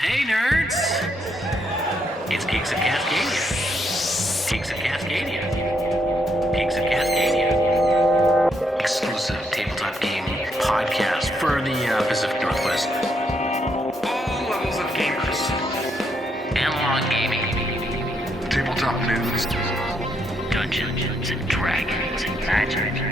Hey, nerds! It's Geeks of Cascadia. Geeks of Cascadia. Geeks of Cascadia. Exclusive tabletop game podcast for the Pacific Northwest. All levels of gamers. Analog gaming. Tabletop news. Dungeons and Dragons and magic.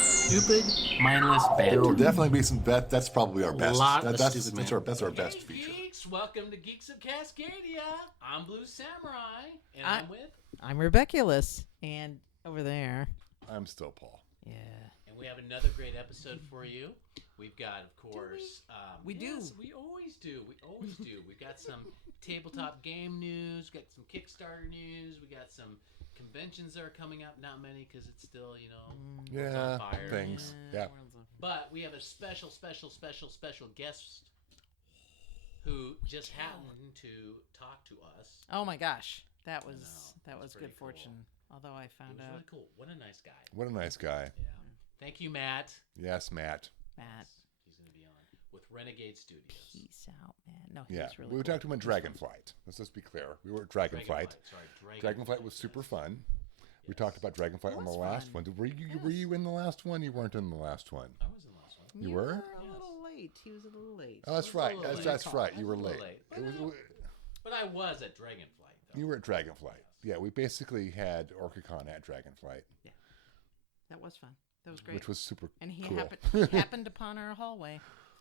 Stupid, mindless banter. There will definitely be some bet. That's probably our best. That's our best feature. Geeks, welcome to Geeks of Cascadia. I'm Blue Samurai, and I'm with. I'm Rebeculous, and over there. I'm still Paul. Yeah. And we have another great episode for you. We've got, of course, We do. We always do. We've got some tabletop game news. We got some Kickstarter news. We got some conventions that are coming up. Not many because it's still, world's on fire. Things. Yeah. But we have a special guest who just happened to talk to us. Oh my gosh, that was good pretty fortune. Cool. Although I found It was out really cool. What a nice guy. What a nice guy. Yeah. Thank you, Matt. Yes, Matt. He's going to be on with Renegade Studios. Peace out, man. No, Yeah, he's really we cool. talked to him at Dragonflight. Let's just be clear. We were at Dragonflight. Dragonflight was super fun. We talked about Dragonflight on the last one. Were you in the last one? You weren't in the last one. I was in the last one. You were? a little late. He was a little late. Oh, that's right. That's right. You were late. But I was at Dragonflight, though. You were at Dragonflight. Yeah, we basically had OrcaCon at Dragonflight. Yeah, that was fun. That was great. Which was super and he cool. happened upon our hallway,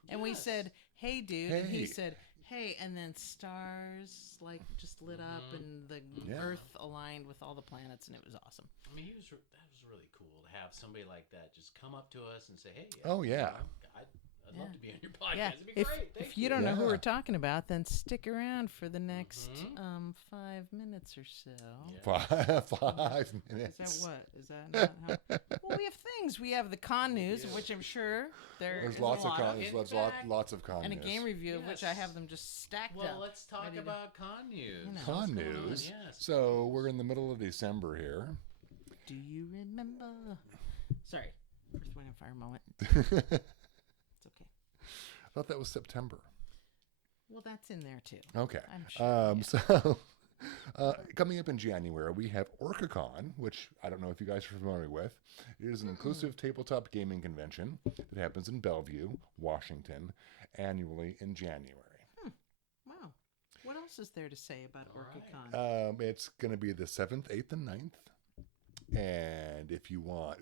and we said, "Hey, dude," and he Hey. said, "Hey," and then stars just lit up, and the Earth aligned with all the planets, and it was awesome. I mean, that was really cool to have somebody like that just come up to us and say, "Hey, Oh, yeah. I'd love to be on your podcast. Yeah, It'd be great. Thank if you don't know who Yeah. we're talking about, then stick around for the next 5 minutes or so. Yeah. 5 minutes. Is that what? Is that not how? Well, we have things. We have the con news, of which I'm sure There's is lots a of lot con. In There's fact- lots of con and a news. game review, of which I Yes. have them just stacked up. Well, let's talk ready to- about con news. You know. Con What's going on? news. Yes. So we're in the middle of December here. Do you remember? Sorry, Earth, Wind, and Fire moment. I It's okay. thought that was September. Well, that's in there too. Okay. I'm sure. Yeah. So coming up in January, we have OrcaCon, which I don't know if you guys are familiar with. It is an inclusive tabletop gaming convention that happens in Bellevue, Washington, annually in January. Wow. What else is there to say about All OrcaCon? It's going to be the 7th, 8th, and 9th. And if you want,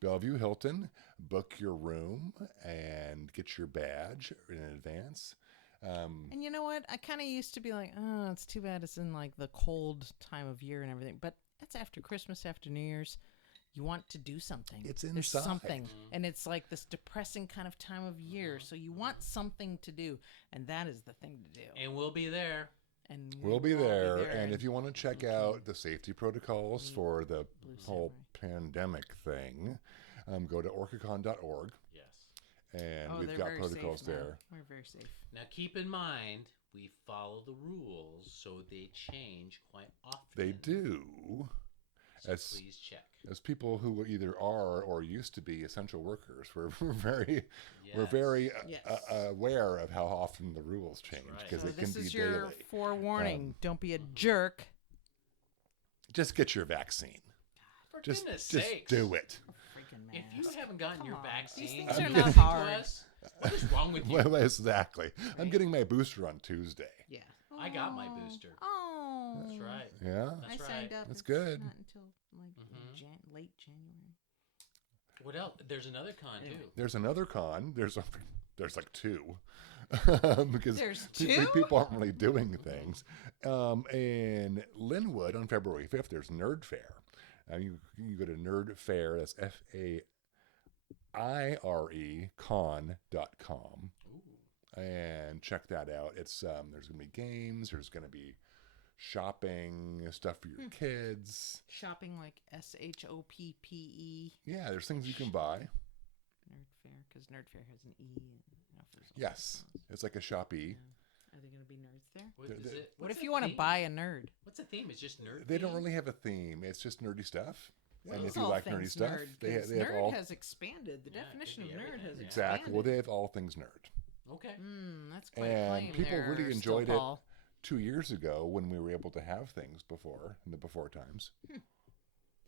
Bellevue Hilton, book your room and get your badge in advance. And you know what? I kind of used to be like, oh, it's too bad it's in like the cold time of year and everything. But that's after Christmas, after New Year's. You want to do something. It's There's inside. something. And it's like this depressing kind of time of year. So you want something to do. And that is the thing to do. And we'll be there. And We'll be all there. And if you want to check out the safety protocols for the Blue whole Samurai. pandemic thing, go to orcacon.org. Yes. And we've they're got very protocols safe now. there. We're very safe. Now, keep in mind, we follow the rules, so they change quite often. They do. So As- please check. As people who either are or used to be essential workers, we're very Yes. aware of how often the rules change right. because So it can this be is your daily. forewarning. Don't be a jerk. Just get your vaccine. For Just goodness just sakes. do it. Freaking If you mask. haven't gotten Come your on. vaccine, These things I'm are kidding. not to hard. us, what is wrong with you? Well, exactly. I'm getting my booster on Tuesday. Yeah. I got my booster. Oh. That's right. Yeah. I That's signed right. up. That's It's good. Not until like Mhm. late January. What else? There's another con Anyway. too. There's another con. There's like two. Because There's pe- two? people aren't really doing things. In Linwood on February 5th, there's Nerd Fair. You go to Nerd Fair. That's FAIRE con.com and check that out. It's there's gonna be games. There's gonna be shopping stuff for your kids. Shopping like SHOPPE. Yeah, there's things you can buy. Nerd Fair, because Nerd Fair has an E. And, there's all Yes, sorts of- it's like a shoppy. Are there going to be nerds there? What, The- is the- it, What what's if the you want to theme? buy a nerd? What's the theme? It's just nerd. They don't theme? really have a theme. It's just nerdy stuff. Well, And it's if you all like nerdy things stuff, nerd, they 'cause have nerd all has expanded. The Yeah, it definition could of be nerd has everything, yeah. expanded. exactly. Well, they have all things nerd. Okay. That's quite a And claim people there, really enjoyed Still it Paul. 2 years ago when we were able to have things before, in the before times.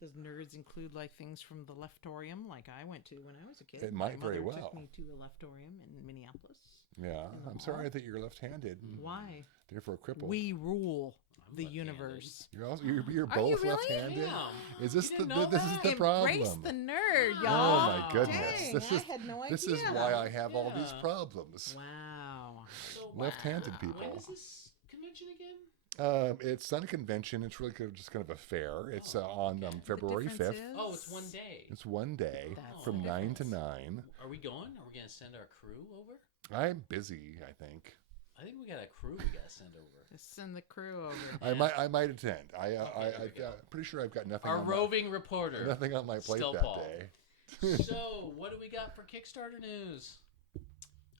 Does nerds include like things from the leftorium, like I went to when I was a kid? It might My very mother well. took me to a leftorium in Minneapolis. Yeah, In the I'm sorry mall? that you're left-handed, and Why? therefore crippled. We rule I'm the left-handed. universe. You're Are you both really? left-handed. Damn. Is this You the didn't know this is that? the problem? Embrace the nerd, Oh, y'all. Oh my goodness! Dang, this I is had no this is idea. why I have all these Yeah. problems. Wow. So, Left-handed people. When is this convention again? It's not a convention. It's really just kind of a fair. It's Oh, on okay. February 5th. Oh, it's one day. It's one day That's from the 9 to difference. 9. Are we going? Are we going to send our crew over? I'm busy, I think. I think we got a crew we got to send over. Just send the crew over. I might attend. there we go. I'm pretty sure I've got nothing Our on roving reporter. nothing on my plate Still that Paul. day. So, what do we got for Kickstarter news?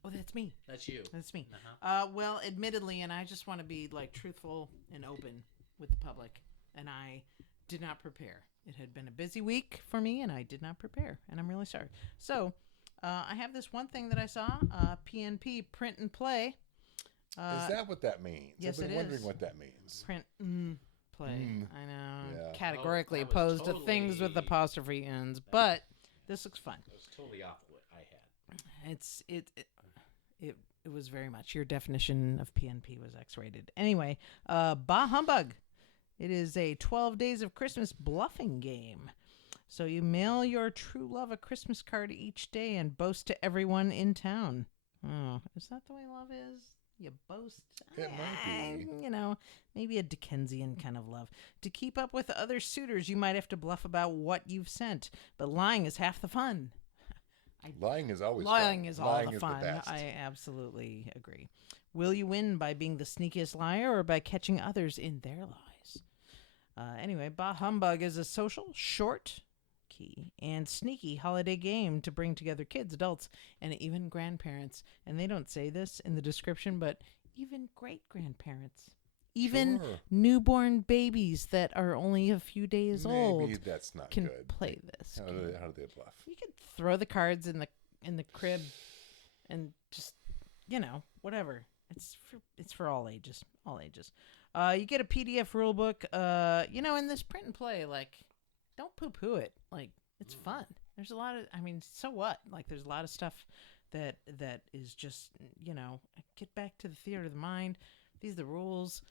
Oh, that's me. That's you. That's me. Uh-huh. Well, admittedly, and I just want to be like truthful and open with the public, and I did not prepare. It had been a busy week for me, and I did not prepare, and I'm really sorry. So, I have this one thing that I saw, PNP, print and play. Is that what that means? yes, I've been it wondering is. what that means. Print play. I know. Yeah. Categorically Oh, that was opposed to things with totally- apostrophe ends, but this looks fun. That was totally off what I had. It was very much your definition of PNP was X-rated. Anyway, Bah Humbug. It is a 12 Days of Christmas bluffing game. So you mail your true love a Christmas card each day and boast to everyone in town. Oh, is that the way love is? You boast. It might be. You know, maybe a Dickensian kind of love. To keep up with other suitors, you might have to bluff about what you've sent, but lying is half the fun. Lying is always Lying fun. is all Lying the is fun. best. I absolutely agree. Will you win by being the sneakiest liar or by catching others in their lies? Anyway, Bah Humbug is a social, short, key, and sneaky holiday game to bring together kids, adults, and even grandparents. And they don't say this in the description, but even great-grandparents. Even Sure. newborn babies that are only a few days Maybe old that's not can good. play this How game. do they bluff? You could throw the cards in the crib and just, you know, whatever. It's for all ages. All ages. You get a PDF rule book. You know, in this print and play, like, don't poo-poo it. Like, it's fun. There's a lot of, I mean, so what? Like, there's a lot of stuff that is just, you know, get back to the theater of the mind. These are the rules.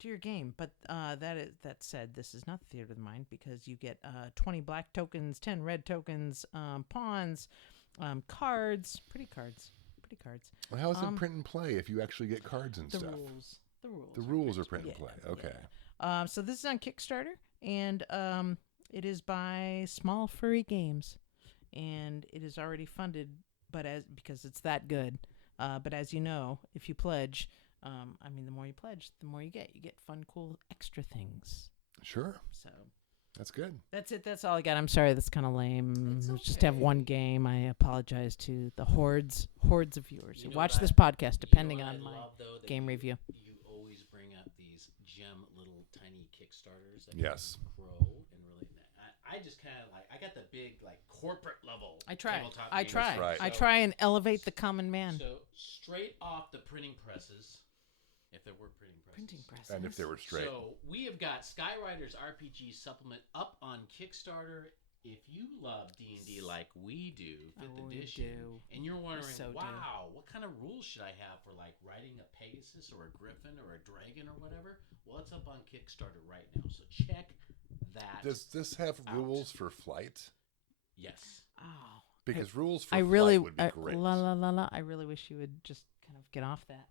Do your game. But that said, this is not the theater of the mind because you get 20 black tokens, 10 red tokens, pawns, cards, pretty cards. Well, how is it print and play if you actually get cards and The stuff? rules. The rules are print and play. Okay. Yeah. So this is on Kickstarter, and it is by Small Furry Games, and it is already funded, because it's that good. But as you know, if you pledge, the more you pledge, the more you get. You get fun, cool, extra things. Sure. So That's good. that's it. That's all I got. I'm sorry, that's kind of lame. It's We just have okay. one game. I apologize to the hordes of viewers You who know watch what this I- podcast, You depending know what on I my love, though, that game you- review. You always bring up these gem little tiny Kickstarters that Yes. grow and really. I just kind of like. I got the big like corporate level. I try. tabletop I games. try. right. I So- try and elevate the common man. So straight off the printing presses, if there were printing presses. Printing presses. And if they were straight. So we have got Skyriders RPG supplement up on Kickstarter. If you love D&D like we do, 5th Oh, we edition, do. and you're wondering, so do. wow, what kind of rules should I have for like riding a Pegasus or a Griffin or a Dragon or whatever? Well, it's up on Kickstarter right now, so check that. Does this have out. rules for flight? Yes. Oh, Because rules for I really flight would be great. I really wish you would just kind of get off that.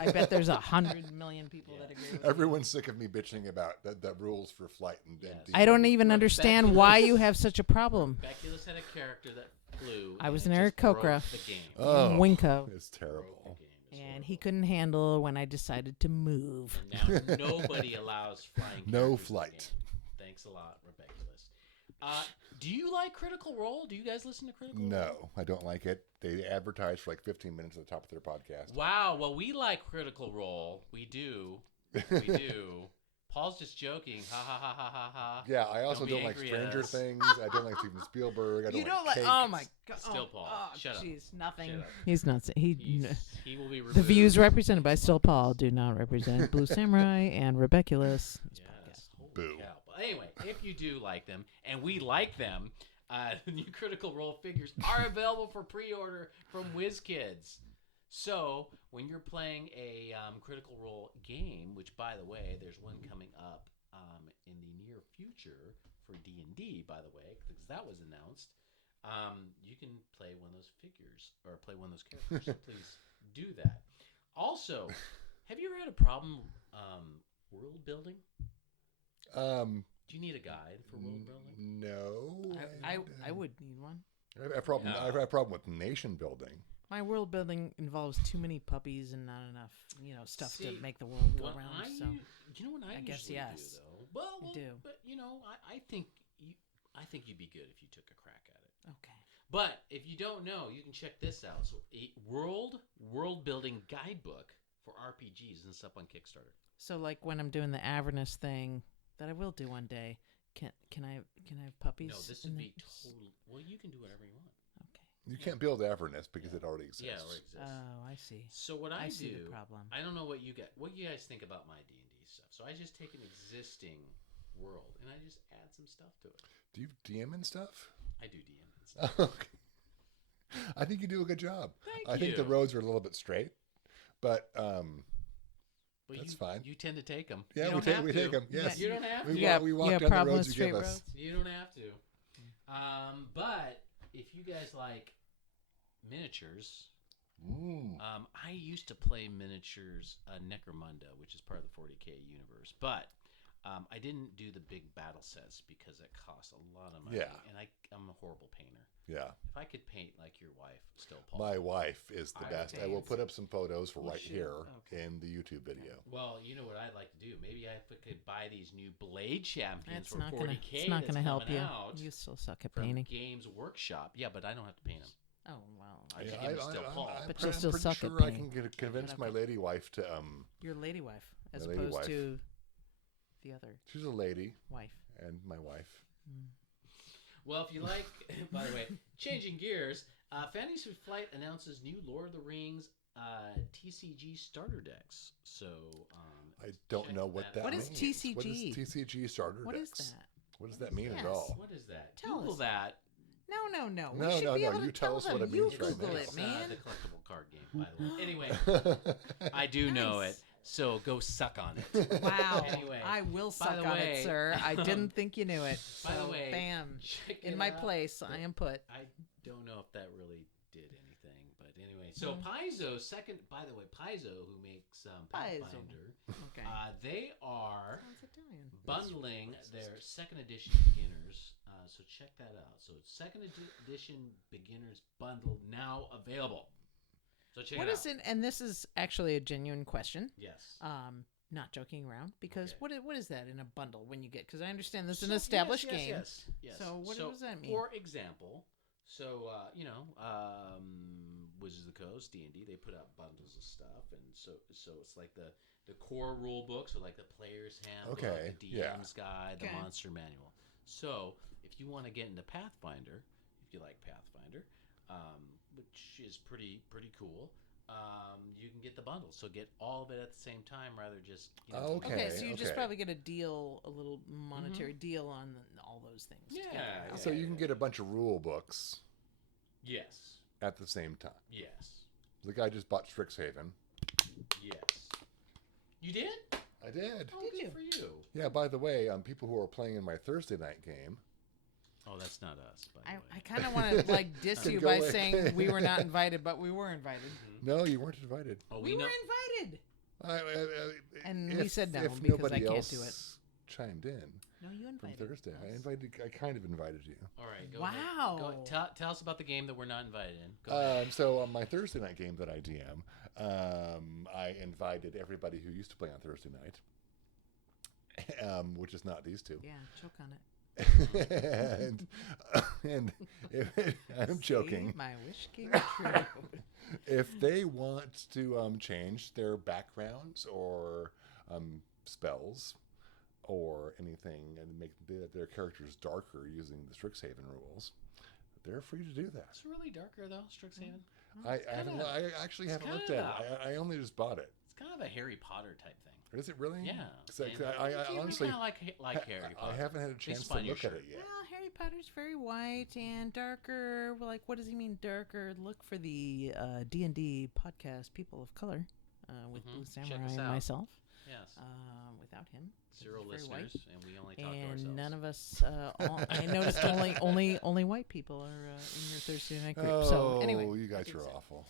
I bet there's 100 million people that agree with you. Everyone's sick of me bitching about the rules for flight and Yes. D&D. I don't even Rebecca understand was- why you have such a problem. Baculus had a character that flew. I was and an it Eric just broke Kokra. the game. Oh, Winko. it's Broke terrible. the game. It's And he horrible. couldn't handle when I decided to move. And now nobody allows flying. No characters in the flight. game. Thanks a lot, Rebecculus. Do you like Critical Role? Do you guys listen to Critical Role? No, I don't like it. They advertise for like 15 minutes at the top of their podcast. Wow. Well, we like Critical Role. We do. We do. Paul's just joking. Ha ha ha ha ha ha. Yeah, I also be don't like angry at Stranger us. Things. I don't like Steven Spielberg. I don't You don't like like? cake. Oh my god! Still Paul. Shut up. Jeez, nothing. Shut up. He's not. He He will be removed. the views represented by Still Paul do not represent Blue Samurai and Rebeculous. Yes. Holy Boo. cow. But anyway, if you do like them, and we like them, the new Critical Role figures are available for pre-order from WizKids. So when you're playing a Critical Role game, which by the way, there's one coming up in the near future for D&D, by the way, because that was announced, you can play one of those figures or play one of those characters. So please do that. Also, have you ever had a problem world building? Do you need a guide for world building? No. I would need one. I have a problem. No. I have a problem with nation building. My world building involves too many puppies and not enough, stuff to make the world go around. You know what I guess usually yes. do though. Well, do. But I think you'd be good if you took a crack at it. Okay. But if you don't know, you can check this out. So, a world building guidebook for RPGs and stuff on Kickstarter. So, like when I'm doing the Avernus thing that I will do one day, can I have puppies? No, this would be totally. Well, you can do whatever you want. Okay. You can't build Avernus because it already exists. Yeah, it already exists. Oh, I see. So what I see do, the problem. I don't know what you guys think about my D&D stuff. So I just take an existing world and I just add some stuff to it. Do you DM and stuff? I do DM and stuff. Okay. I think you do a good job. Thank I think the you. roads are a little bit straight, but Well, that's fine. You tend to take them. Yeah, you we don't have we to. take them. Yes, You don't have to. we, Yeah, we you walk have down the problem roads with you give straight us. roads? You don't have to. But if you guys like miniatures, I used to play miniatures Necromunda, which is part of the 40K universe, but I didn't do the big battle sets because it costs a lot of money. Yeah. And I'm a horrible painter. Yeah, If I could paint like your wife, Still Paul. my wife is the I best. I will put up some photos right here in the YouTube video. Well, you know what I'd like to do? Maybe I could buy these new Blade Champions It's for not 40K. It's not gonna help you. Out You still suck at from painting. Games Workshop. Yeah, but I don't have to paint them. Oh well. I should give them Still Paul. But you'll still pretty suck sure at I painting. can convince my lady wife to Your lady wife, as My lady opposed wife. to the other She's a lady wife. and my wife. Well, if you like, by the way, changing gears, Fantasy Flight announces new Lord of the Rings TCG starter decks. So I don't check know what that What is means. What is TCG? TCG starter What is decks? that? What does that mean Yes. at all? What is that? Tell Google us. that. No. No, We should no, be no, able you to tell us what them. it You means right Google now. it, It's man. the collectible card game, by the way. Anyway, I do know it, so go suck on it. Wow. Anyway, I will by suck the on way, it, sir. I didn't think you knew it. By the So, way, bam. check In it my out. place, I am put. I don't know if that really did anything, but anyway. So Mm-hmm. Paizo, by the way, Paizo, who makes Paizo. Pathfinder, Okay. they are Sounds Italian. bundling their second edition beginners. So check that out. So second edition beginners bundle now available. So check What it is out. it? And this is actually a genuine question. Yes. Not joking around, because Okay. what is that in a bundle when you get? Because I understand this is So, an established yes, game. Yes. So what does that mean? For example, Wizards of the Coast, D&D, they put out bundles of stuff, and so it's like the core rule book, so like the player's handbook, Okay, the yeah. DM's guide, the Okay. monster manual. So if you want to get into Pathfinder, if you like Pathfinder, which is pretty cool. You can get the bundle, so get all of it at the same time, rather just Okay. Okay, so you just okay. probably get a deal, a little monetary deal on all those things. Yeah, together. yeah. So you can get a bunch of rule books Yes, at the same time. yes, The guy just bought Strixhaven. yes. You did? I did. Oh, Did good you? for you. Yeah, by the way, people who are playing in my Thursday night game, Oh, that's not us. By the I way. kind of want to like diss you Go by away. saying we were not invited, but we were invited. no, you weren't invited. Oh, We know. were invited. And we said no because I can't do it. Chimed in No, you from invited. Thursday. us. I kind of invited you. All right. Go Wow. Ahead. Go ahead. Tell us about the game that we're not invited in. Go ahead. So on my Thursday night game that I DM, I invited everybody who used to play on Thursday night, which is not these two. Yeah, choke on it. and I'm joking. See, my wish came true. If they want to change their backgrounds or spells, or anything and make their characters darker using the Strixhaven rules, they're free to do that. It's really darker though, Strixhaven. I actually haven't looked at it. I only just bought it. It's kind of a Harry Potter type thing. Is it really? Yeah. I honestly, kind of like Harry Potter. I haven't had a chance to look at it yet. Well, Harry Potter's very white and darker. Like, what does he mean darker? Look for the D&D podcast, People of Color, with Blue Samurai and myself. Yes. Without him. 0 listeners, white. and we only talk to ourselves. And none of us. I noticed only white people are in your Thursday night group. So anyway, you guys are awful.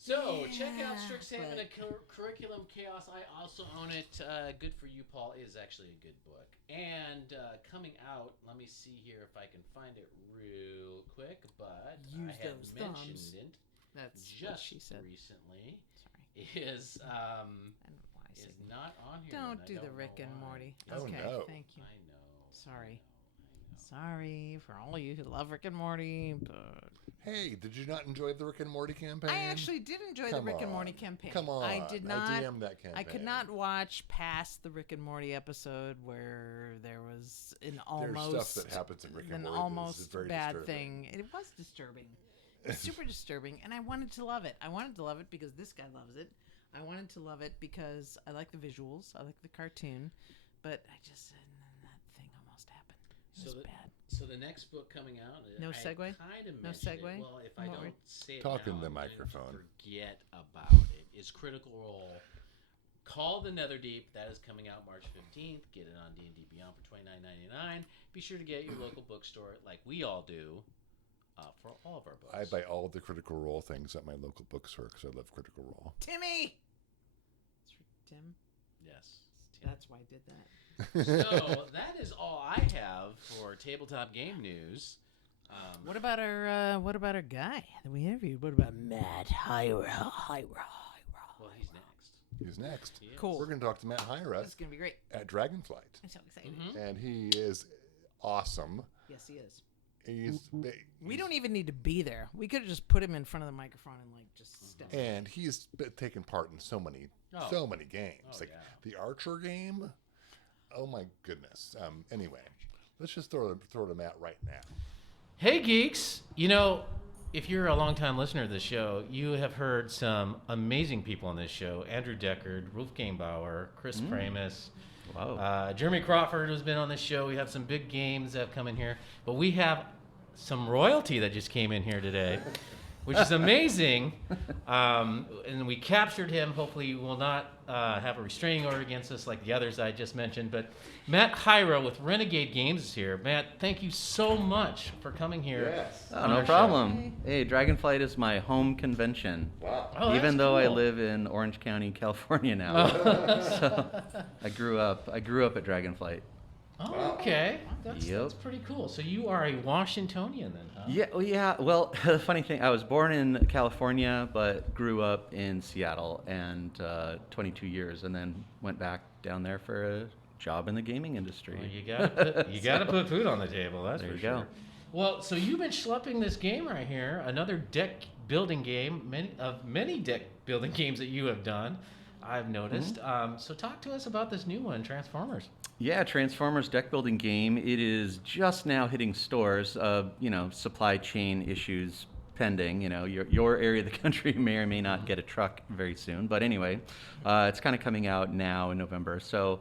So check out Strixhaven, a Curriculum Chaos. I also own it. Good for You, Paul is actually a good book. And coming out, let me see here if I can find it real quick. But Use I had those mentioned thumbs. it that's just what she said. recently. Sorry. Is I don't know why I said is not on here. Don't and I do the know Rick and why. Morty. Oh, Okay, no. thank you. I know. Sorry. I know. Sorry for all of you who love Rick and Morty, but Hey, did you not enjoy the Rick and Morty campaign? I actually did enjoy the Rick and Morty campaign. Come on. I did not. I DM'd that campaign. I could not watch past the Rick and Morty episode where there was an almost There's stuff that happens in Rick and Morty that is almost very bad disturbing. thing. It was disturbing. It was super disturbing, and I wanted to love it. I wanted to love it because this guy loves it. I wanted to love it because I like the visuals. I like the cartoon, but I just and then that thing almost happened. It was bad. So the next book coming out. No I segue? Kind of No mentioned segue? It. Well, if I What don't say it Talk now, in the I'm going to microphone. forget about it. Is Critical Role Call the Netherdeep? That is coming out March 15th. Get it on D&D Beyond for $29.99. Be sure to get your local bookstore, like we all do, for all of our books. I buy all the Critical Role things at my local bookstore because I love Critical Role. Timmy. It's for Tim. Yes. That's why I did that. So that is all I have for tabletop game news. What about our guy that we interviewed? What about Matt Hyra? Well, he's next. He's next. He is. Cool. We're going to talk to Matt Hyra This is gonna be great. at Dragonflight. I'm so excited. And he is awesome. Yes, he is. We We don't even need to be there. We could have just put him in front of the microphone and just step. And he's taken part in so many games. Oh, like yeah. the Archer game. Oh my goodness. Anyway, let's just throw it to Matt right now. Hey, geeks. You know, if you're a longtime listener to the show, you have heard some amazing people on this show. Andrew Deckard, Rolf Gamebauer, Chris Pramus. Wow. Jeremy Crawford has been on this show. We have some big games that have come in here. But we have some royalty that just came in here today, which is amazing. And we captured him. Hopefully he will not have a restraining order against us like the others I just mentioned. But Matt Hyra with Renegade Games is here. Matt, thank you so much for coming here. Yes. Oh, no problem. Hey, Dragonflight is my home convention. Wow. Oh, Even that's though I cool. live in Orange County, California now. So I grew up at Dragonflight. Oh, okay. That's pretty cool. So you are a Washingtonian then, huh? Yeah, well, yeah. Well, the funny thing, I was born in California, but grew up in Seattle and 22 years, and then went back down there for a job in the gaming industry. Well, you gotta put food on the table. That's There for you sure. go. Well, so you've been schlepping this game right here, another deck building game, many deck building games that you have done. I've noticed. So talk to us about this new one, Transformers. Yeah, Transformers deck building game. It is just now hitting stores. Supply chain issues pending. Your area of the country may or may not get a truck very soon. But anyway, it's kind of coming out now in November. So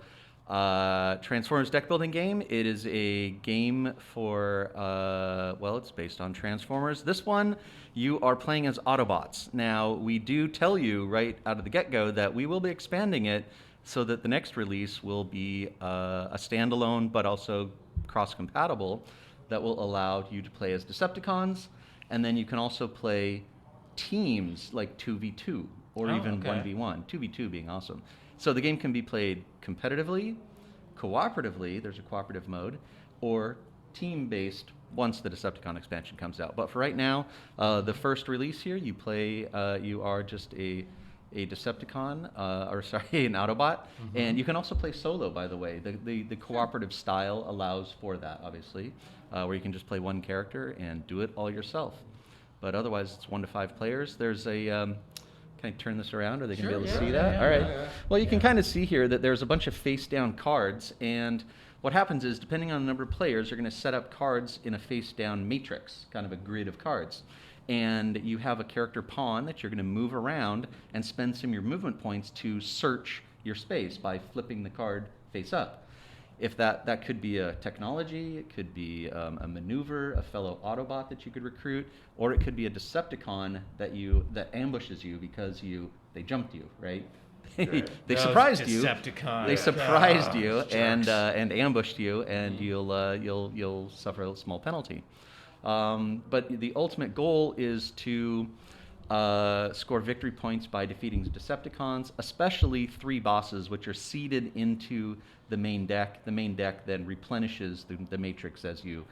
Transformers deck building game. It is a game for, it's based on Transformers. This one, you are playing as Autobots. Now, we do tell you right out of the get-go that we will be expanding it so that the next release will be a standalone but also cross-compatible that will allow you to play as Decepticons, and then you can also play teams like 2v2 or even 1v1, 2v2 being awesome. So the game can be played competitively, cooperatively, there's a cooperative mode, or team-based once the Decepticon expansion comes out. But for right now, the first release here, you are just a Decepticon, an Autobot, and you can also play solo, by the way. The cooperative style allows for that, obviously, where you can just play one character and do it all yourself. But otherwise, it's 1 to 5 players. There's Can I turn this around? Are they going to Sure, be able to yeah, see that? yeah, All right. yeah. Well, you can kind of see here that there's a bunch of face-down cards, and what happens is, depending on the number of players, you're going to set up cards in a face-down matrix, kind of a grid of cards. And you have a character pawn that you're going to move around and spend some of your movement points to search your space by flipping the card face up. If that could be a technology, it could be a maneuver, a fellow Autobot that you could recruit, or it could be a Decepticon that ambushes you because they jumped you, right? They Those surprised you. Decepticons. They surprised Oh, you jerks. and ambushed you, and you'll suffer a small penalty. But the ultimate goal is to score victory points by defeating Decepticons, especially 3 bosses, which are seeded into the main deck. The main deck then replenishes the matrix as you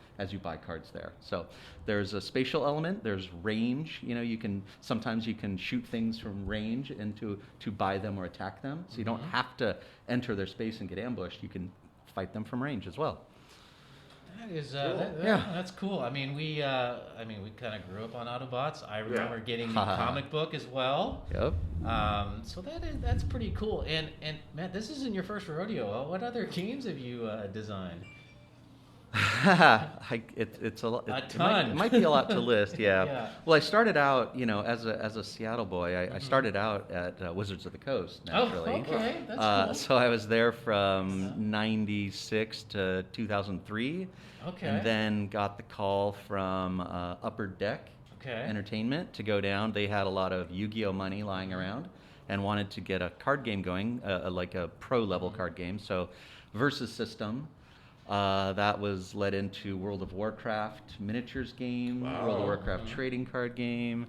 buy cards there. So there's a spatial element. There's range. Sometimes you can shoot things from range and to buy them or attack them. So you don't have to enter their space and get ambushed. You can fight them from range as well. That is, Yeah. that's cool. I mean, we kind of grew up on Autobots. I remember getting the comic book as well. Yep. So that's pretty cool. And Matt, this isn't your first rodeo. What other games have you designed? It's a lot. A It ton. might be a lot to list. Yeah. Yeah. Well, I started out, as a Seattle boy. I started out at Wizards of the Coast, naturally. Oh, okay. That's cool. So I was there from '96 to 2003. Okay. And then got the call from Upper Deck Entertainment to go down. They had a lot of Yu-Gi-Oh money lying around and wanted to get a card game going, like a pro level card game. So Versus System. That was led into World of Warcraft miniatures game, World of Warcraft trading card game,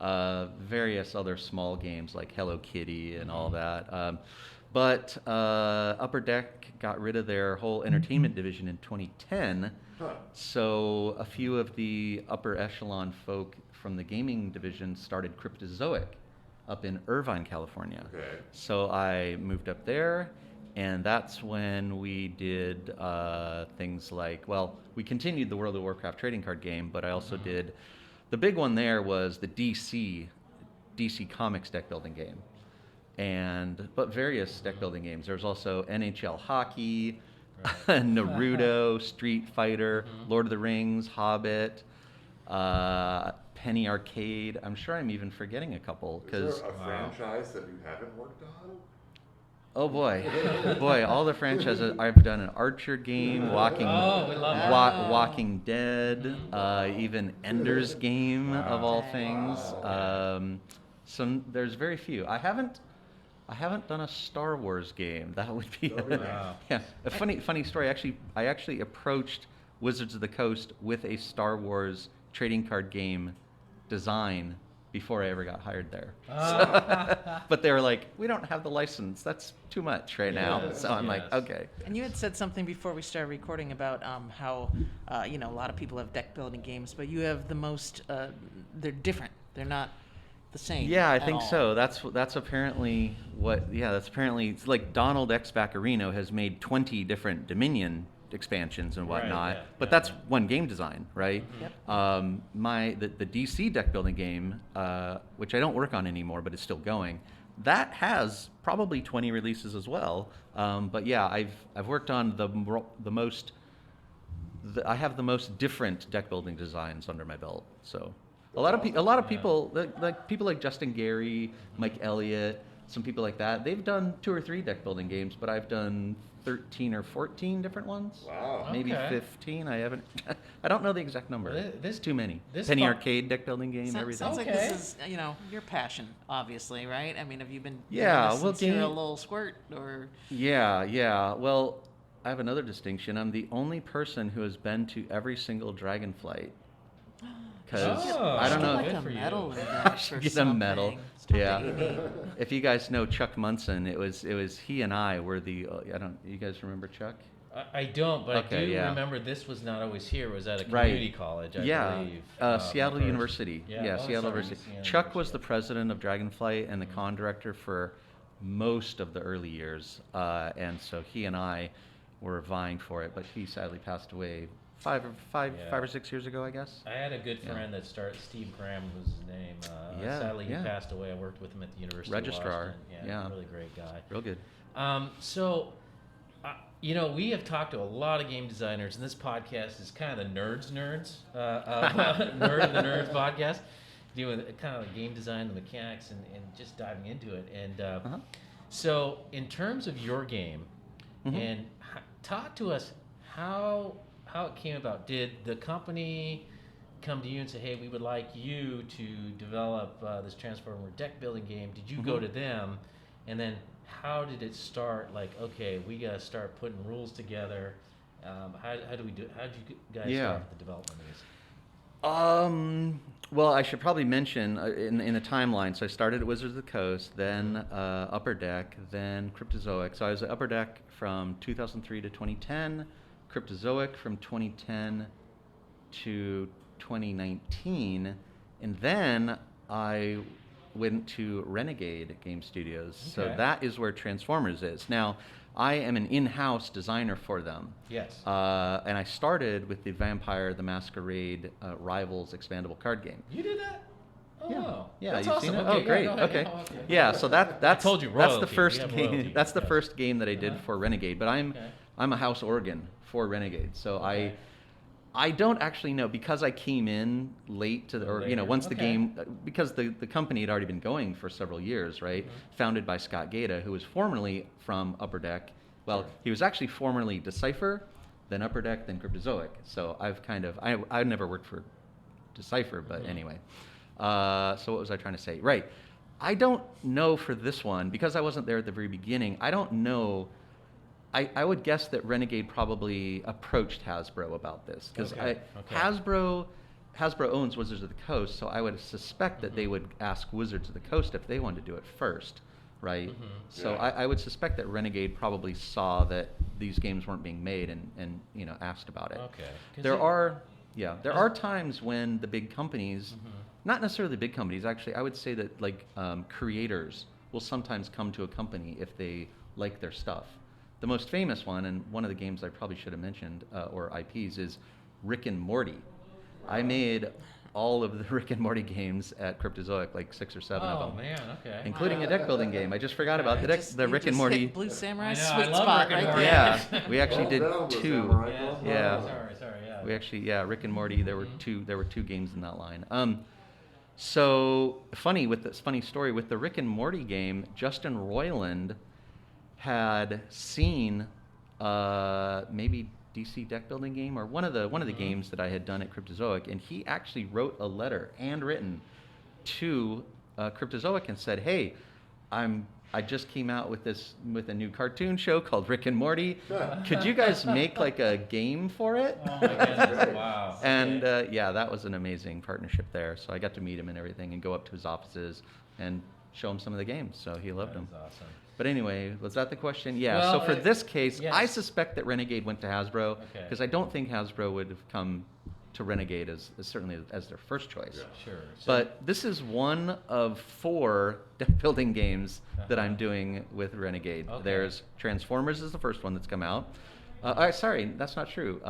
various other small games like Hello Kitty and all that. But Upper Deck got rid of their whole entertainment division in 2010. So a few of the upper echelon folk from the gaming division started Cryptozoic up in Irvine, California. Okay. So I moved up there. And that's when we did things like, we continued the World of Warcraft trading card game, but I also did, the big one there was the DC Comics deck building game, but various deck building games. There's also NHL hockey, Naruto, Street Fighter, Lord of the Rings, Hobbit, Penny Arcade. I'm sure I'm even forgetting a couple. Is there a franchise that you haven't worked on? Oh boy, all the franchises. I've done an Archer game, Walking Dead, even Ender's Game of all things. There's very few. I haven't done a Star Wars game. That would be a funny story. I actually approached Wizards of the Coast with a Star Wars trading card game design before I ever got hired there. But they were like, we don't have the license. That's too much right now. So I'm like, okay. And you had said something before we started recording about how, a lot of people have deck building games, but you have the most, they're different. They're not the same. Yeah, I at think all. so. That's apparently it's like Donald X Vaccarino has made 20 different Dominion expansions and whatnot, but that's one game design, right? Yep. The DC deck building game, which I don't work on anymore, but it's still going. That has probably 20 releases as well. But yeah, I've worked on the most. I have the most different deck building designs under my belt. So a lot of people like people like Justin Gary, Mike Elliott, some people like that. They've done 2 or 3 deck building games, but I've done 13 or 14 different ones. Wow. Maybe Okay. 15. I don't know the exact number. Well, There's too many. this Penny fun- Arcade deck building game, everything. Sounds like Okay. this is, your passion, obviously, right? I mean, have you been Yeah, doing this well, since you're a game- little squirt, or? Yeah. Well, I have another distinction. I'm the only person who has been to every single Dragonflight. Because Oh, I don't know. Like good a for you. medal in that should or get a medal. something. Stop Yeah. it, Amy. If you guys know Chuck Munson, it was he and I were the. You guys remember Chuck? I don't, but Okay, I do yeah. remember this was not always here. It was at a Right. community college, I Yeah, believe. Seattle first. University. Yeah, Yeah, oh, Seattle sorry, University. Seattle Chuck was the University. president of Dragonflight and the con director for most of the early years, and so he and I were vying for it, but he sadly passed away five Yeah. or 6 years ago, I guess. I had a good Yeah. friend that started. Steve Graham was his name. Yeah, Sadly, yeah. he passed away. I worked with him at the University Registrar, of Washington. yeah. Really great guy. Real good. So, we have talked to a lot of game designers, and this podcast is kind of the nerds, Nerd of the Nerds podcast, doing kind of the game design, the mechanics, and just diving into it. And so, in terms of your game, and talk to us how it came about. Did the company come to you and say, "Hey, we would like you to develop this Transformer deck building game"? Did you go to them, and then how did it start? Like, okay, we gotta start putting rules together. How do we do it? How did you guys start with the development of this? Well, I should probably mention in the timeline. So I started at Wizards of the Coast, then Upper Deck, then Cryptozoic. So I was at Upper Deck from 2003 to 2010, Cryptozoic from 2010 to 2019, and then I went to Renegade Game Studios. So Okay. that is where Transformers is. Now, I am an in-house designer for them. Yes. And I started with the Vampire the Masquerade Rivals expandable card game. You did that? Oh, Yeah, that's you've awesome. seen it? Okay, Oh, great. yeah, go ahead. Okay. Oh, okay. Yeah, so that's told you, that's the royalty. first We have game. royalty. That's the Yes. first game that I did for Renegade. But I'm Okay. a house organ for Renegade. So Okay. I don't actually know because I came in late to the, or Later. once the Okay. game, because the company had already been going for several years, right? Founded by Scott Gata, who was formerly from Upper Deck. Well, Sure. he was actually formerly Decipher, then Upper Deck, then Cryptozoic. So I've kind of I never worked for Decipher, but anyway. So what was I trying to say? Right. I don't know for this one because I wasn't there at the very beginning. I don't know. I would guess that Renegade probably approached Hasbro about this because Okay. Hasbro owns Wizards of the Coast, so I would suspect that they would ask Wizards of the Coast if they wanted to do it first, right? So Yeah. I would suspect that Renegade probably saw that these games weren't being made and asked about it. Okay. 'Cause There it- are times when the big companies, not necessarily the big companies, actually, I would say that like creators will sometimes come to a company if they like their stuff. The most famous one, and one of the games I probably should have mentioned, or IPs, is Rick and Morty. I made all of the Rick and Morty games at Cryptozoic, like 6 or 7 of Oh them, man, okay. including a deck building game. I just forgot about the Rick and Morty. Blue Samurai I know, I sweet love spot Rick and right Morty. there. Yeah, we actually did Well, that was 2. Samurai Yeah. Code. Yeah. Sorry, yeah. We actually, Rick and Morty. There were two games in that line. So funny story with the Rick and Morty game. Justin Roiland had seen maybe DC deck building game or one of the games that I had done at Cryptozoic, and he actually wrote a letter handwritten to Cryptozoic and said, "Hey, I just came out with a new cartoon show called Rick and Morty. Could you guys make like a game for it?" Oh my goodness! Wow. And that was an amazing partnership there. So I got to meet him and everything, and go up to his offices and show him some of the games. So he loved them. That's awesome. But anyway, was that the question? Yeah. Well, so for this case, yes. I suspect that Renegade went to Hasbro Okay. because I don't think Hasbro would have come to Renegade as certainly as their first choice. Yeah. Sure. But this is one of 4 deck building games that I'm doing with Renegade. Okay. There's Transformers is the first one that's come out. Sorry, that's not true.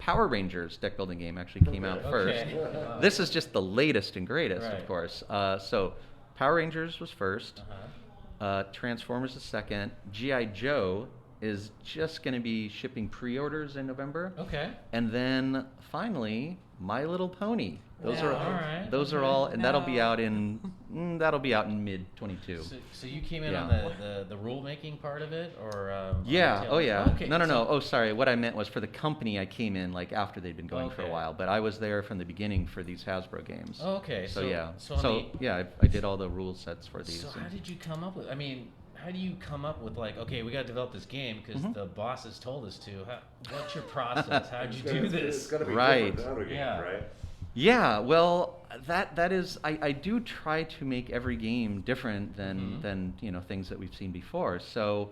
Power Rangers deck building game actually came out first. Okay. Wow. This is just the latest and greatest, Right. of course. So Power Rangers was first. Uh-huh. Transformers is second. G.I. Joe is just going to be shipping pre-orders in November. Okay. And then finally, My Little Pony. Those are all right. those are Okay. all, and that'll be No. out in mid 22. So you came in Yeah. on the rule making part of it, or Yeah. retail? Oh yeah. Okay. No. so- Oh, sorry. What I meant was for the company. I came in like after they'd been going for a Okay. while, but I was there from the beginning for these Hasbro games. Oh, okay. So yeah. So, I mean, yeah, I did all the rule sets for these. So and- how did you come up with? I mean, how do you come up with like, okay, we got to develop this game because Mm-hmm. the bosses told us to? What's your process? How'd you do It's this? got to be Right. different out of game, Yeah. right? Yeah, well, that is I do try to make every game different Mm-hmm. than things that we've seen before. So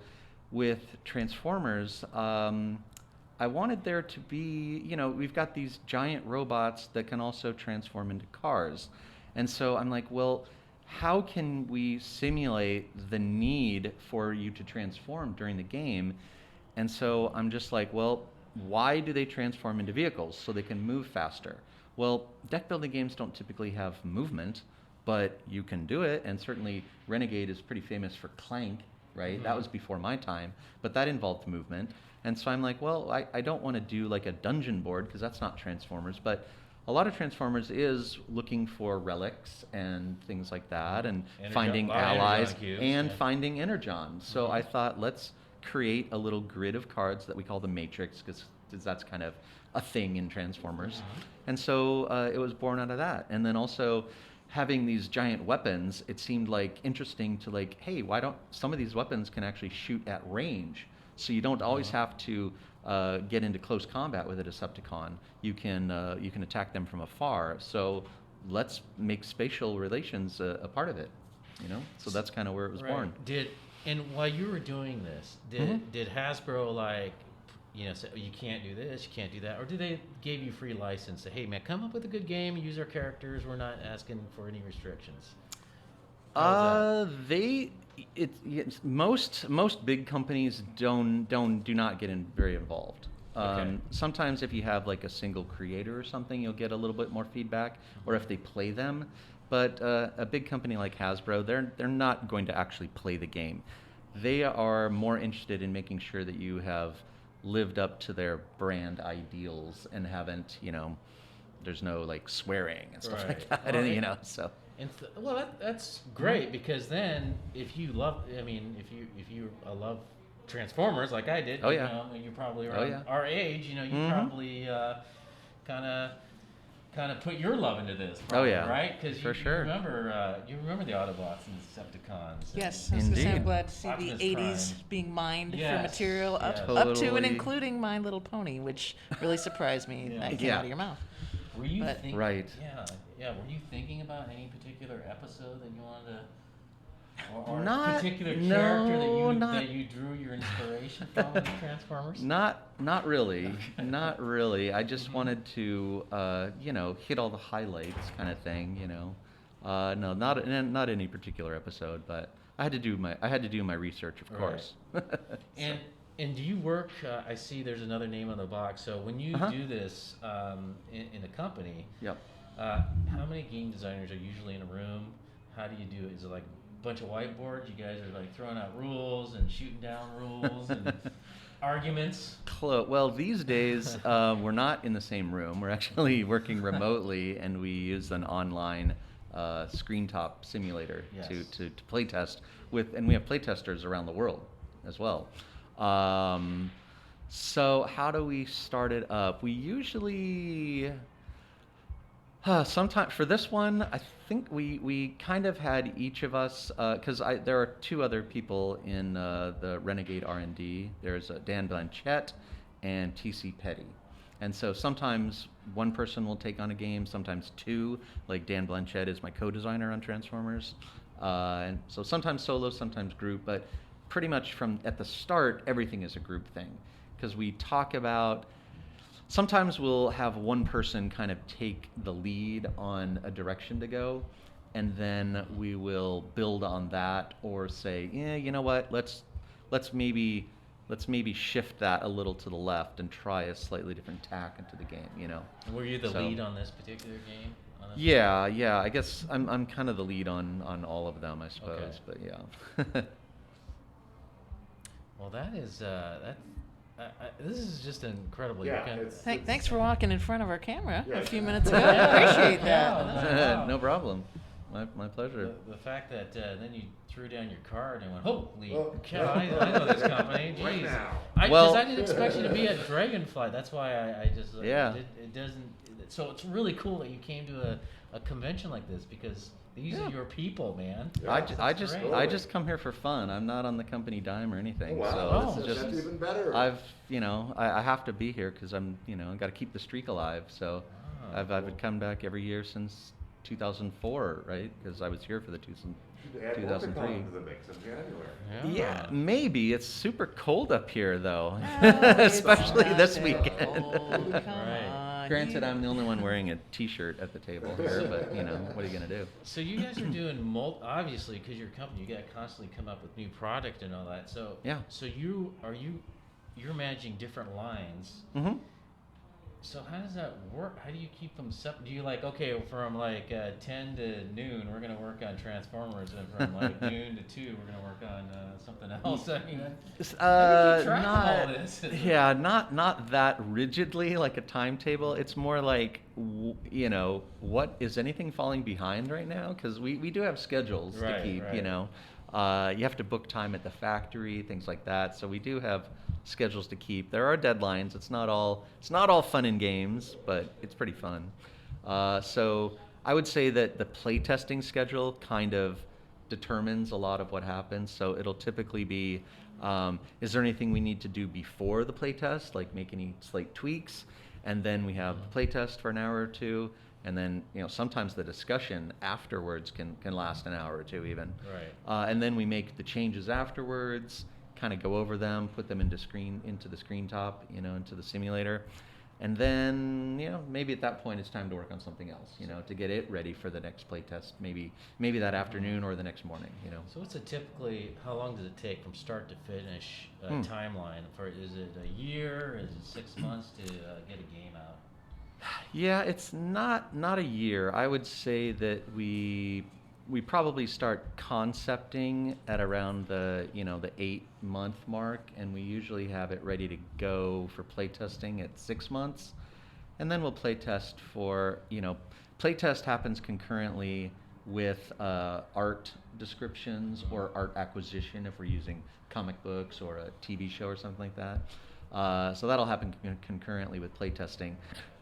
with Transformers, I wanted there to be we've got these giant robots that can also transform into cars, and so I'm like, well, how can we simulate the need for you to transform during the game? And so I'm just like, well, why do they transform into vehicles? So they can move faster. Well, deck building games don't typically have movement, but you can do it, and certainly Renegade is pretty famous for Clank, right? Mm-hmm. That was before my time, but that involved movement. And so I'm like, well, I don't want to do like a dungeon board because that's not Transformers, but a lot of Transformers is looking for relics and things like that, and finding allies and finding Energon. So I thought, let's create a little grid of cards that we call the Matrix, because that's kind of a thing in Transformers. And so it was born out of that. And then also having these giant weapons, it seemed like interesting to like, hey, why don't some of these weapons can actually shoot at range? So you don't always have to get into close combat with a Decepticon. You can attack them from afar. So let's make spatial relations a part of it. You know, so that's kind of where it was born. And while you were doing this, did Hasbro like, you know, say, oh, you can't do this, you can't do that, or did they give you free license? Say, hey man, come up with a good game, use our characters. We're not asking for any restrictions. Most big companies do not get very involved. Sometimes if you have like a single creator or something, you'll get a little bit more feedback, or if they play them. But a big company like Hasbro, they're not going to actually play the game. They are more interested in making sure that you have lived up to their brand ideals and haven't, you know, there's no like swearing and stuff like that, and you know, so. And that's great, because then if you love, I mean, if you love Transformers like I did, you know, and you're probably around our age, you know, you probably kind of put your love into this, probably, right? Because you remember the Autobots and the Decepticons. Yes, I'm glad to see the '80s being mined for material up to and including My Little Pony, which really surprised me. That came out of your mouth. Were you thinking? Right. Yeah. Were you thinking about any particular episode that you wanted to, or not, particular character that you drew your inspiration from in Transformers? Not really. Not really. I just wanted to, you know, hit all the highlights, kind of thing. You know, no, not any particular episode, but I had to do my research, of course. And do you work? I see there's another name on the box. So when you do this in a company, how many game designers are usually in a room? How do you do it? Is it like a bunch of whiteboards? You guys are like throwing out rules and shooting down rules and arguments? Well, these days we're not in the same room. We're actually working remotely, and we use an online screen top simulator to play test with, and we have play testers around the world as well. So how do we start it up? We usually sometime for this one, I think we kind of had each of us, because there are two other people in the Renegade R&D. There's Dan Blanchette and TC Petty. And so sometimes one person will take on a game, sometimes two. Like Dan Blanchette is my co-designer on Transformers. And so sometimes solo, sometimes group, but pretty much from at the start, everything is a group thing. Because we talk about, sometimes we'll have one person kind of take the lead on a direction to go, and then we will build on that, or say, yeah, you know what, let's maybe shift that a little to the left and try a slightly different tack into the game, you know. Were you the lead on this particular game? Yeah, I guess I'm kind of the lead on all of them, I suppose, but yeah. Well, that is this is just incredible. Thanks for walking in front of our camera a few minutes ago. I appreciate that. No problem. My pleasure. The fact that then you threw down your card and went, holy cow, I know this company. Jeez. Right now. Because I didn't expect you to be at Dragonflight. That's why I just it doesn't. So it's really cool that you came to a convention like this, because these are your people, man. Yeah. I just come here for fun. I'm not on the company dime or anything. Oh, wow. So that's even better. I have to be here because I'm, got to keep the streak alive. So I've come back every year since 2004, right? Because I was here for the 2003. To the mix in January. Yeah, maybe. It's super cold up here, though, especially this weekend. Granted, I'm the only one wearing a T-shirt at the table here, but what are you gonna do? So you guys are doing obviously, because you're a company, you got to constantly come up with new product and all that. So yeah. So you're managing different lines. Mm-hmm. So how does that work? How do you keep them separate? Do you like, okay, from like 10 to noon, we're going to work on Transformers, and from like noon to 2, we're going to work on something else? I mean, how do you keep track of all this? Yeah, not that rigidly like a timetable. It's more like, what is anything falling behind right now? Because we do have schedules to keep, right. You have to book time at the factory, things like that. So we do have schedules to keep. There are deadlines. It's not all fun and games, but it's pretty fun. So I would say that the playtesting schedule kind of determines a lot of what happens. So it'll typically be, is there anything we need to do before the playtest, like make any slight tweaks? And then we have the playtest for an hour or two. And then, sometimes the discussion afterwards can last an hour or two even. Right. And then we make the changes afterwards, kind of go over them, put them into the screen top, into the simulator. And then, maybe at that point it's time to work on something else, to get it ready for the next playtest, maybe that afternoon or the next morning, So what's how long does it take from start to finish timeline? Is it a year? Is it 6 months to get a game out? Yeah, it's not a year. I would say that we probably start concepting at around the 8-month mark, and we usually have it ready to go for playtesting at 6 months, and then we'll playtest for playtest happens concurrently with art descriptions or art acquisition if we're using comic books or a TV show or something like that. So that'll happen concurrently with playtesting.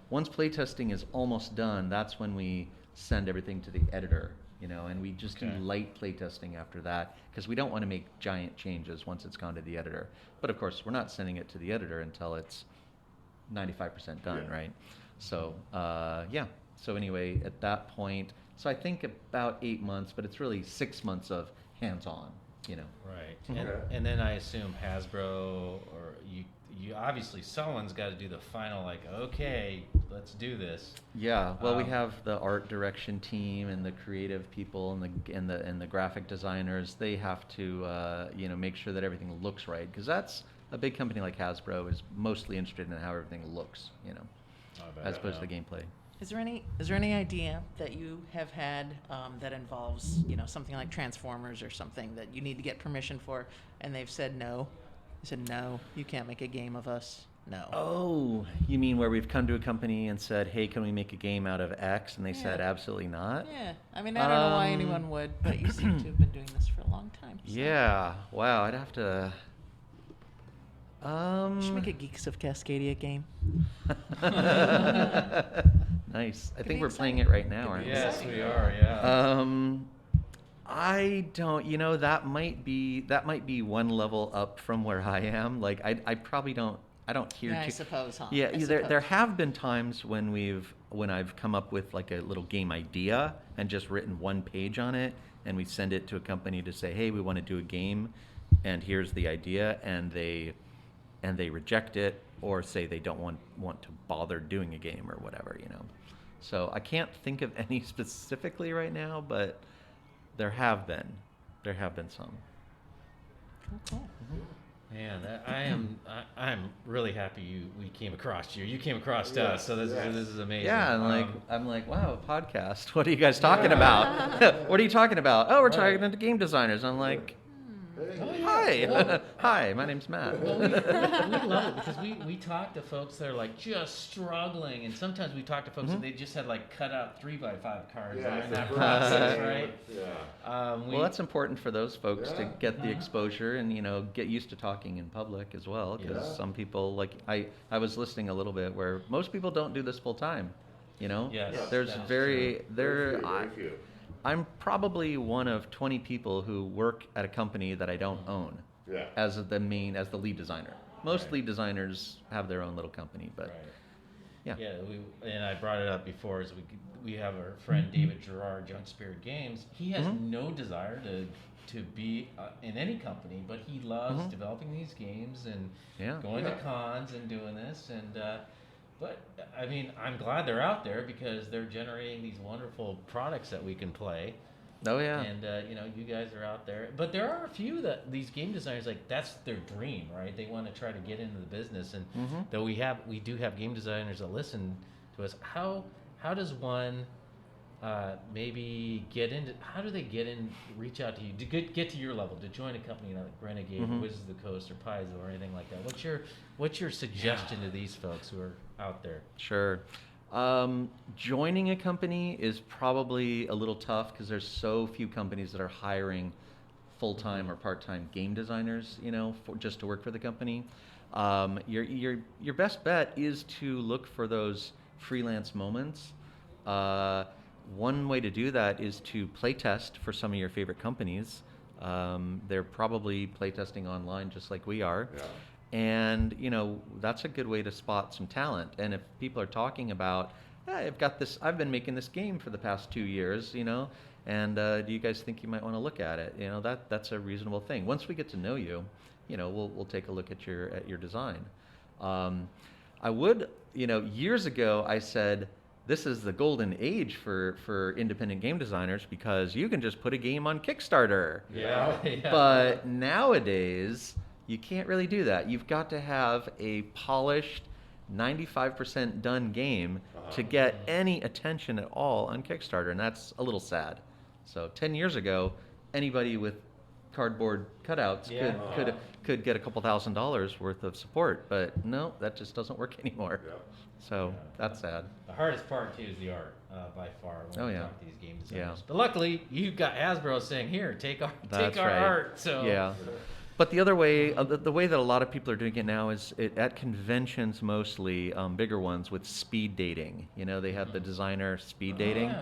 Once playtesting is almost done, that's when we send everything to the editor, and we just do light playtesting after that because we don't want to make giant changes once it's gone to the editor. But of course, we're not sending it to the editor until it's 95% done, right? So, So anyway, at that point, so I think about 8 months, but it's really 6 months of hands-on, Right. And then I assume Hasbro or you obviously someone's got to do the final, like, okay, let's do this. Yeah, well, we have the art direction team and the creative people and the graphic designers. They have to make sure that everything looks right, because that's a big company like Hasbro is mostly interested in how everything looks, as opposed to the gameplay. Is there any idea that you have had that involves something like Transformers or something that you need to get permission for, and they've said no? They said no, you can't make a game of us. No. Oh, you mean where we've come to a company and said, hey, can we make a game out of X? And they said absolutely not? Yeah. I mean, I don't know why anyone would, but you seem to have been doing this for a long time. So. Yeah. Wow, I'd have to... You should make a Geeks of Cascadia game. Nice. I Could think be we're exciting. playing it right now, aren't we? Yes, we are. Yeah. I don't. That might be one level up from where I am. Like I probably don't. I don't hear. Yeah, I suppose, huh? Yeah, I there suppose. have been times when I've come up with like a little game idea and just written one page on it, and we send it to a company to say, hey, we want to do a game, and here's the idea, and they reject it or say they don't want to bother doing a game or whatever, So I can't think of any specifically right now, but there have been some. Cool. Man, I'm really happy we came across you. You came across us, so this is amazing. Yeah, and I'm like, wow, a podcast. What are you guys talking about? What are you talking about? Oh, we're talking to game designers. I'm like, hi, hi, my name's Matt. Well, we love it because we talk to folks that are like just struggling, and sometimes we talk to folks that they just had like cut out 3x5 cards in that process, right? Yeah. Well, that's important for those folks to get the exposure and get used to talking in public as well, because some people, like I was listening a little bit where most people don't do this full time. Yes, There's that's very Very few. I'm probably one of 20 people who work at a company that I don't own as the lead designer. Most lead designers have their own little company, but Yeah, and I brought it up before. Is we have our friend David Gerard, Young Spirit Games. He has no desire to be in any company, but he loves developing these games and going to cons and doing this. And but I mean, I'm glad they're out there because they're generating these wonderful products that we can play. Oh yeah. And you guys are out there, but there are a few that these game designers like that's their dream, right? They want to try to get into the business, and though we do have game designers that listen to us. How does one maybe get into? How do they get in? Reach out to you to get to your level to join a company like Renegade, or Wizards of the Coast, or Paizo, or anything like that. What's your suggestion to these folks who are out there? Sure. Joining a company is probably a little tough because there's so few companies that are hiring full-time or part-time game designers, just to work for the company. Your best bet is to look for those freelance moments. One way to do that is to play test for some of your favorite companies. They're probably play testing online just like we are. Yeah. And, that's a good way to spot some talent. And if people are talking about, hey, I've been making this game for the past 2 years, and do you guys think you might want to look at it? That's a reasonable thing. Once we get to know you, we'll take a look at your design. I would, years ago I said, this is the golden age for independent game designers because you can just put a game on Kickstarter. Yeah. But nowadays, you can't really do that. You've got to have a polished, 95% done game to get any attention at all on Kickstarter, and that's a little sad. So 10 years ago, anybody with cardboard cutouts could get a couple $1,000s worth of support, but no, that just doesn't work anymore. Yeah. So that's sad. The hardest part too is the art, by far. When we talk to these game designers. Yeah. But luckily, you've got Hasbro saying, "Here, take our That's right. art." So yeah. But the other way, the way that a lot of people are doing it now is at conventions mostly, bigger ones with speed dating. They have the designer speed dating.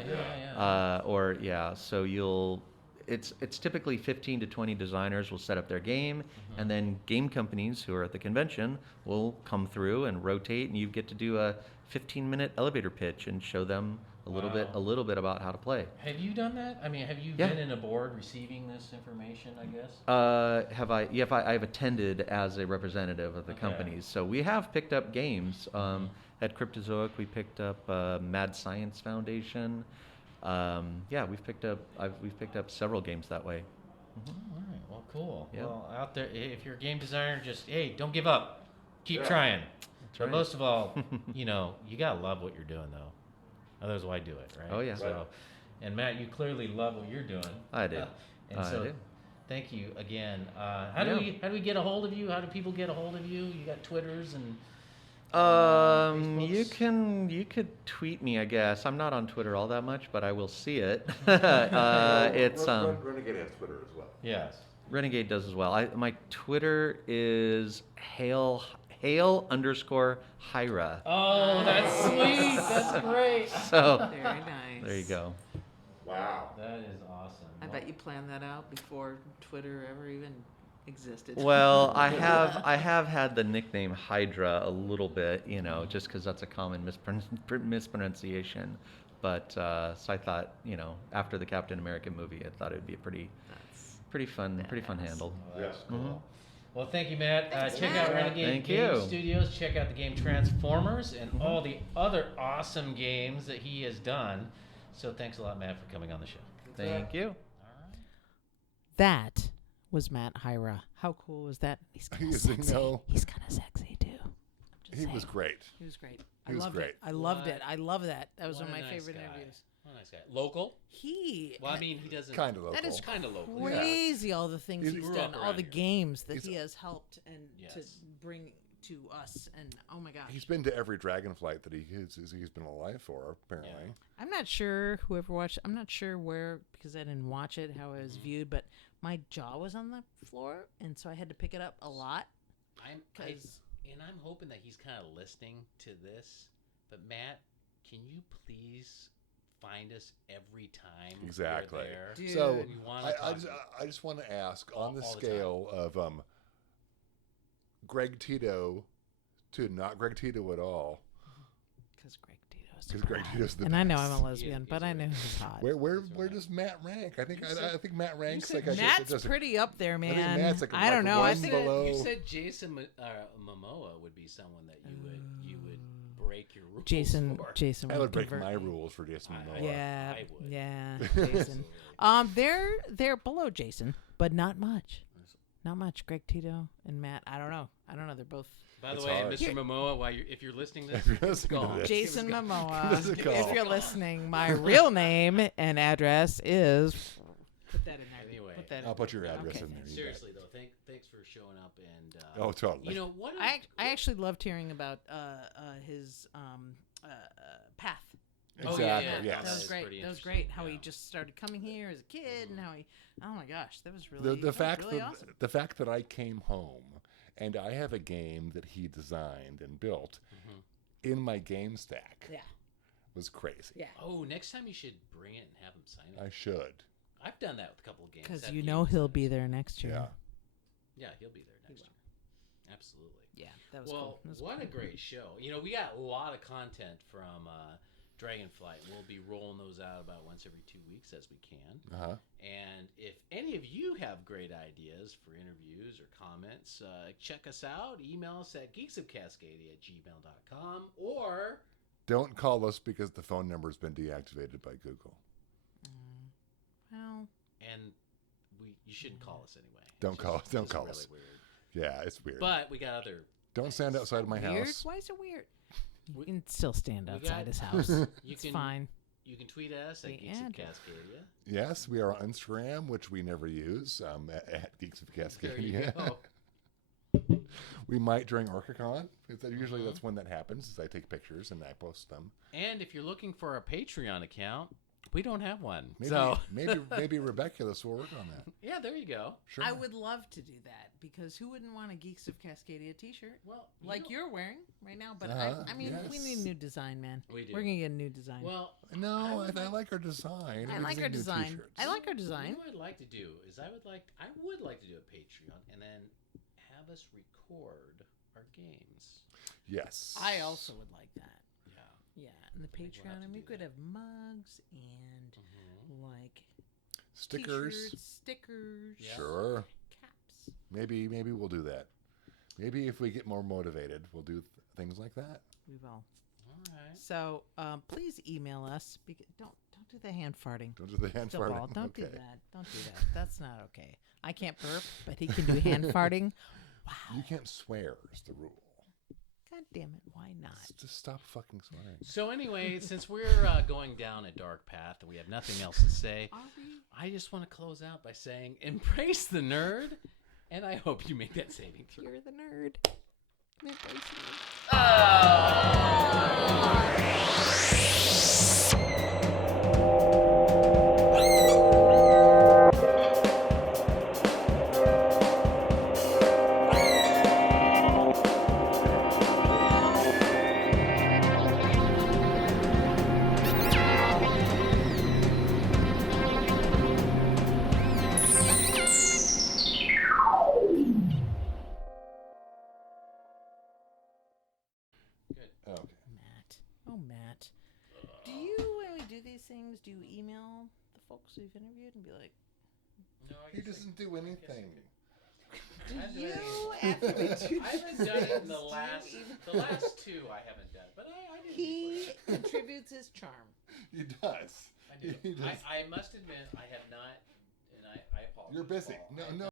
So it's typically 15 to 20 designers will set up their game, and then game companies who are at the convention will come through and rotate, and you get to do a 15-minute elevator pitch and show them a little bit about how to play. Have you done that? I mean, have you been in a board receiving this information, I guess? Have I? Yeah, I've attended as a representative of the companies. So we have picked up games. At Cryptozoic, we picked up Mad Science Foundation. We've picked up several games that way. All right. Well, cool. Yeah. Well, out there, if you're a game designer, just don't give up. Keep Yeah. trying. But right. most of all, you gotta love what you're doing, though. Otherwise, why do it, right? Oh, yeah. So, and Matt, you clearly love what you're doing. I do. And so, I do. thank you again. How do we get a hold of you? How do people get a hold of you? You got Twitters and. You could tweet me, I guess. I'm not on Twitter all that much, but I will see it. It's Renegade has Twitter as well. Yes. Renegade does as well. My Twitter is Hail_Hyra. Oh, that's sweet. That's great. So Very nice. there you go. Wow. That is awesome. I bet you planned that out before Twitter ever even existed. Well, I have had the nickname Hydra a little bit, just because that's a common mispronunciation. But so I thought, after the Captain America movie, I thought it would be a pretty fun handle. Oh, that's cool. Well, thank you, Matt. Check Matt. out Renegade Thank Game you. Studios. Check out the game Transformers and all the other awesome games that he has done. So thanks a lot, Matt, for coming on the show. Thank you. That was Matt Hyra. How cool was that? He's kind of sexy. He's kind of sexy too. He was great. He was great. He was great. I loved it. What? I love that. That was What one of a my nice favorite guy. interviews. What a nice guy. Local? He He doesn't. Kind of local. That is Kind of local. crazy. All the things He's- he's Grew done, up all around the here. games that He's- he has helped and to Yes. bring to us. And oh my gosh, He's been to every Dragonflight that he's been alive for, apparently. I'm not sure whoever watched. I'm not sure where because I didn't watch it how it was viewed, but my jaw was on the floor, and so I had to pick it up a lot. I'm hoping that he's kind of listening to this. But Matt, can you please find us every time Exactly. we're there? Dude. So We wanna I talk just want to ask all- on the all the scale of Greg Tito to not Greg Tito at all. Because Greg Tito's Because Greg Tito's the and I know best. I'm a lesbian, He but is I know really- he's hot. Where does Matt rank? I think I think Matt ranks like Matt's just pretty up there, man. think Matt's like I don't know. I one think below. You said Jason Momoa would be someone that you would break your rules Jason for? Jason I would break convert my me. rules for Jason Momoa. Yeah, I would. yeah, Jason. They're below Jason, but not much. Not much. Greg Tito and Matt. I don't know. They're both. By the It's way, hard. Mr. Momoa, if you're listening to this, If you're give us a listening to call. this. Jason Give us Momoa. a call. If you're listening, my real name and address is. Put that in there. Anyway. Put that in I'll put your address Okay. in there. you bet. Seriously though, thanks for showing up and. Oh, totally. You know what? I actually loved hearing about his path. Exactly. yeah. Yes. That was pretty great. That was interesting, great. How he yeah. just started coming here as a kid, and how he. Oh my gosh, that was really. The fact really that awesome. the fact that I came home and I have a game that he designed and built in my game stack Yeah. was crazy. Yeah. Oh, next time you should bring it and have him sign it. I should. I've done that with a couple of games. Because Have you games know he'll designers. be there next year. Yeah. Yeah, he'll be there next year. Absolutely. Yeah, that was Well, cool. That was what cool. a great show. You know, we got a lot of content from Dragonflight. We'll be rolling those out about once every 2 weeks as we can. Uh-huh. And if any of you have great ideas for interviews or comments, check us out. Email us at geeksofcascadia@gmail.com or... Don't call us because the phone number's been deactivated by Google. Well, And you shouldn't call us anyway. Don't It's call just- us. Don't it's call really us. Weird. Yeah, it's weird. But we got other... Don't stand outside of my weird? house. Why is it weird? You We- can still stand we outside got- his house. You It's can fine. You can tweet us at The Geeks of address. Cascadia. Yes, we are on Instagram, which we never use, at Geeks of There you Cascadia. go. We might during OrcaCon. Usually that's when that happens, is I take pictures and I post them. And if you're looking for a Patreon account, we don't have one. Maybe So, maybe Rebecculous will work on that. yeah, there you go. Sure. I would love to do that because who wouldn't want a Geeks of Cascadia T-shirt Well, like you're wearing right now? But Uh-huh, I mean, we yes. need a new design, man. We do. We're gonna get a new design. Well, No, would I like our design. I We like just our need new design. t-shirts. I like our You design. know what I'd like to do is I would like to do a Patreon and then have us record our games. Yes. I also would like that. Yeah. Yeah, and the think we'll have Patreon, to and we do could that. have mugs and like Stickers. t-shirts, stickers, Yeah. Sure. caps. Maybe we'll do that. Maybe if we get more motivated, we'll do things like that. We will. All right. So please email us. Don't do the hand farting. Don't do the hand Still farting. ball. Don't do Okay. that. Don't do that. That's not okay. I can't burp, but he can do hand farting. You can't swear is the rule. God damn it! Why not? Just stop fucking swearing. So anyway, since we're going down a dark path and we have nothing else to say, Are we? I just want to close out by saying, embrace the nerd, and I hope you make that saving throw. You're the nerd. Embrace me. Good. Okay. Matt. Oh, Matt. Do you, when we do these things, do you email the folks we've interviewed and be like, No, I He guess doesn't do anything. do I you, do. after we do I haven't done it in the these, last two. I haven't done, but I did. he before. contributes his charm. He does. I do. He does. I must admit, I have not, and I apologize. You're busy. Paul. No, I have no.